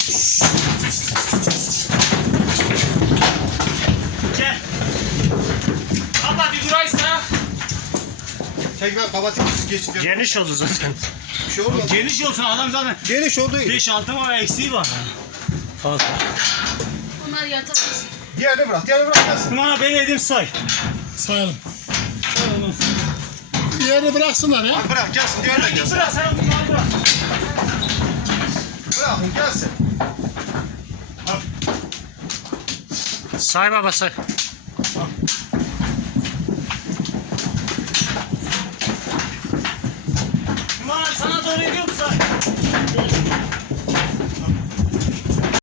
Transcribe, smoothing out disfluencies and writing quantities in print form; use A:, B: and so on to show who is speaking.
A: Gel. Baba bir buraysa.
B: Çek ben kapatayım siz geçin.
A: Geniş oldu zaten.
B: Bir şey olmaz.
A: Geniş olsun adam zaten.
B: Geniş olduğu gibi.
A: 5-6 var eksiği var. Fazla.
C: Bunlar yatamaz.
B: Diğerini bırak gelsin.
A: Bana beni edim say.
D: Sayalım. Bir yeri bıraksınlar ya.
B: Bırak gelsin diğerine gelsin.
A: Bırak sen bunları bırak.
B: Bırakın gelsin.
A: Say baba say. Bunlar sana doğru gidiyor mu say?